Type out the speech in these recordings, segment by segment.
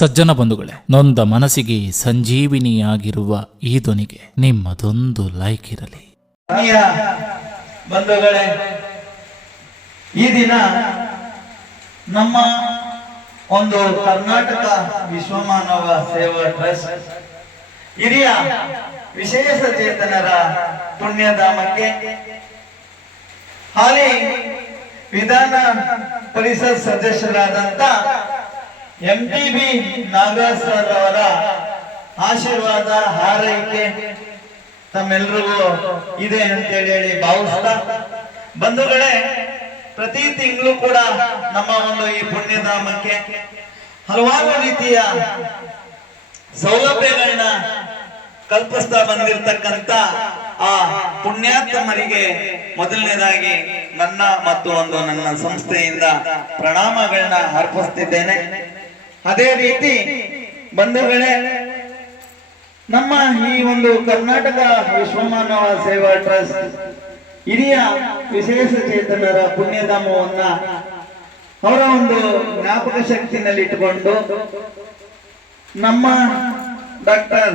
ಸಜ್ಜನ ಬಂಧುಗಳೇ, ನೊಂದ ಮನಸ್ಸಿಗೆ ಸಂಜೀವಿನಿಯಾಗಿರುವ ಈ ಧ್ವನಿಗೆ ನಿಮ್ಮದೊಂದು ಲೈಕ್ ಇರಲಿ. ಬಂಧುಗಳೇ, ಈ ದಿನ ನಮ್ಮ ಒಂದು ಕರ್ನಾಟಕ ವಿಶ್ವಮಾನವ ಸೇವಾ ಟ್ರಸ್ಟ್ ಹಿರಿಯ ವಿಶೇಷ ಚೇತನರ ಪುಣ್ಯಧಾಮಕ್ಕೆ ಹಾಲಿ ವಿಧಾನ ಪರಿಷತ್ ಸದಸ್ಯರಾದಂತ MTB ನಾಗರಾಜ್ ಸರ್ ಅವರ ಆಶೀರ್ವಾದ ಹಾರೈಕೆ ತಮ್ಮೆಲ್ಲರಿಗೂ ಇದೆ ಅಂತೇಳಿ ಭಾವಿಸ್ತಾ, ಬಂಧುಗಳೇ, ಪ್ರತಿ ತಿಂಗಳು ಕೂಡ ನಮ್ಮ ಒಂದು ಈ ಪುಣ್ಯಧಾಮಕ್ಕೆ ಹಲವಾರು ರೀತಿಯ ಸೌಲಭ್ಯಗಳನ್ನ ಕಲ್ಪಿಸ್ತಾ ಬಂದಿರತಕ್ಕಂತ ಆ ಪುಣ್ಯಾತ್ಮರಿಗೆ ಮೊದಲನೇದಾಗಿ ನನ್ನ ಮತ್ತು ನನ್ನ ಸಂಸ್ಥೆಯಿಂದ ಪ್ರಣಾಮಗಳನ್ನ ಅರ್ಪಿಸ್ತಿದ್ದೇನೆ. ಅದೇ ರೀತಿ ಬಂಧುಗಳೇ, ನಮ್ಮ ಈ ಒಂದು ಕರ್ನಾಟಕ ವಿಶ್ವಮಾನವ ಸೇವಾ ಟ್ರಸ್ಟ್ ಹಿರಿಯ ವಿಶೇಷ ಚೇತನರ ಪುಣ್ಯಧಾಮವನ್ನ ಅವರ ಒಂದು ಜ್ಞಾಪಕ ಶಕ್ತಿನಲ್ಲಿ ಇಟ್ಟುಕೊಂಡು ನಮ್ಮ ಡಾಕ್ಟರ್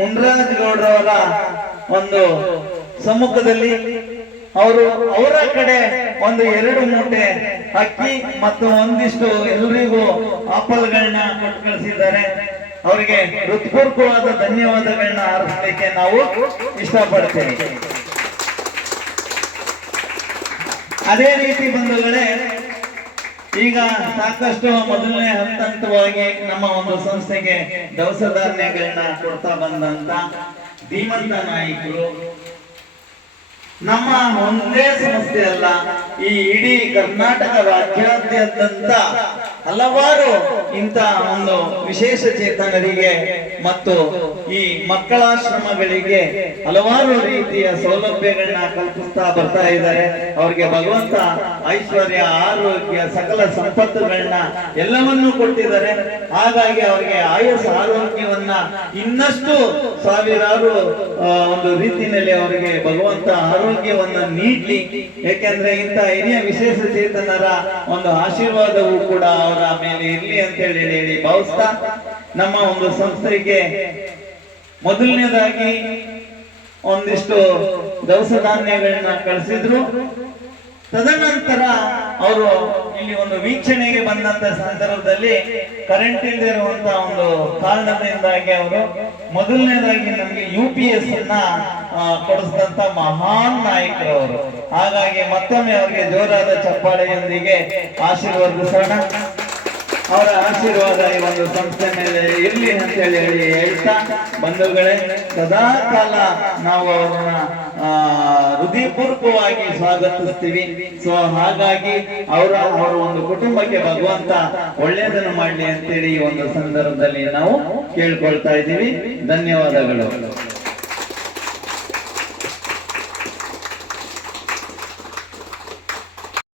ಮುನ್ರಾಜ್ ಗೌಡ್ರವರ ಒಂದು ಸಮ್ಮುಖದಲ್ಲಿ ಅವರ ಕಡೆ ಒಂದು 2 ಮೂಟೆ ಅಕ್ಕಿ ಮತ್ತು ಒಂದಿಷ್ಟು ಎಲ್ಲರಿಗೂ ಆಪಲ್ಗಳನ್ನ ಕೊಟ್ಟು ಕಳಿಸಿದ್ದಾರೆ. ಅವರಿಗೆ ಹೃತ್ಪೂರ್ವಕವಾದ ಧನ್ಯವಾದಗಳನ್ನ ಅರ್ಪಿಸಲಿಕ್ಕೆ ನಾವು ಇಷ್ಟಪಡ್ತೇವೆ. ಅದೇ ರೀತಿ ಬಂಧುಗಳೇ, ಈಗ ಸಾಕಷ್ಟು ಮೊದಲನೇ ಹಂತವಾಗಿ ನಮ್ಮ ಒಂದು ಸಂಸ್ಥೆಗೆ ದವಸ ಧಾನ್ಯಗಳನ್ನ ಕೊಡ್ತಾ ಬಂದಂತ ಧೀಮಂತ ನಾಯಕರು ನಮ್ಮ ಒಂದೇ ಸಂಸ್ಥೆ ಅಲ್ಲ, ಈ ಇಡೀ ಕರ್ನಾಟಕ ರಾಜ್ಯಾದ್ಯಂತ ಹಲವಾರು ಇಂಥ ಒಂದು ವಿಶೇಷ ಚೇತನರಿಗೆ ಮತ್ತು ಈ ಮಕ್ಕಳಾಶ್ರಮಗಳಿಗೆ ಹಲವಾರು ರೀತಿಯ ಸೌಲಭ್ಯಗಳನ್ನ ಕಲ್ಪಿಸ್ತಾ ಬರ್ತಾ ಇದ್ದಾರೆ. ಅವ್ರಿಗೆ ಭಗವಂತ ಐಶ್ವರ್ಯ, ಆರೋಗ್ಯ, ಸಕಲ ಸಂಪತ್ತುಗಳನ್ನ ಎಲ್ಲವನ್ನೂ ಕೊಟ್ಟಿದ್ದಾರೆ. ಹಾಗಾಗಿ ಅವರಿಗೆ ಆಯುಷ್ ಆರೋಗ್ಯವನ್ನ ಇನ್ನಷ್ಟು ಸಾವಿರಾರು ಒಂದು ರೀತಿಯಲ್ಲಿ ಅವರಿಗೆ ಭಗವಂತ ಆರೋಗ್ಯವನ್ನ ನೀಡಲಿ. ಯಾಕೆಂದ್ರೆ ಇಂಥ ಹಿರಿಯ ವಿಶೇಷ ಚೇತನರ ಒಂದು ಆಶೀರ್ವಾದವೂ ಕೂಡ ಅವರ ಮೇಲೆ ಇರ್ಲಿ ಅಂತ ಹೇಳಿ ಭಾವಿಸ್ತಾ, ನಮ್ಮ ಒಂದು ಸಂಸ್ಥೆಗೆ ಮೊದಲನೇದಾಗಿ ಒಂದಿಷ್ಟು ದವಸ ಧಾನ್ಯಗಳನ್ನ ಕಳಿಸಿದ್ರು. ತದನಂತರ ಅವರು ಇಲ್ಲಿ ಒಂದು ವೀಕ್ಷಣೆಗೆ ಬಂದಂತ ಸಂದರ್ಭದಲ್ಲಿ ಕರೆಂಟ್ ಇಲ್ಲದೆ ಇರುವಂತ ಒಂದು ಕಾರಣದಿಂದಾಗಿ ಅವರು ಮೊದಲನೇದಾಗಿ ನಮ್ಗೆ UPS ಅನ್ನ ಕೊಡಿಸಿದಂತ ಮಹಾನ್ ನಾಯಕರು ಅವರು. ಹಾಗಾಗಿ ಮತ್ತೊಮ್ಮೆ ಅವರಿಗೆ ಜೋರಾದ ಚಪ್ಪಾಳೆಯೊಂದಿಗೆ ಆಶೀರ್ವದಿಸೋಣ. ಅವರ ಆಶೀರ್ವಾದ ಈ ಒಂದು ಸಂಸ್ಥೆ ಮೇಲೆ ಇರ್ಲಿ ಅಂತ ಹೇಳಿ ಹೇಳ್ತಾ, ಬಂಧುಗಳೇ, ಸದಾ ಕಾಲ ನಾವು ಅವ್ರನ್ನ ಹೃದಯಪೂರ್ವಕವಾಗಿ ಸ್ವಾಗತಿಸ್ತೀವಿ. ಸೊ ಹಾಗಾಗಿ ಅವರ ಒಂದು ಕುಟುಂಬಕ್ಕೆ ಭಗವಂತ ಒಳ್ಳೆಯದನ್ನು ಮಾಡ್ಲಿ ಅಂತೇಳಿ ಈ ಒಂದು ಸಂದರ್ಭದಲ್ಲಿ ನಾವು ಕೇಳ್ಕೊಳ್ತಾ ಇದ್ದೀವಿ. ಧನ್ಯವಾದಗಳು.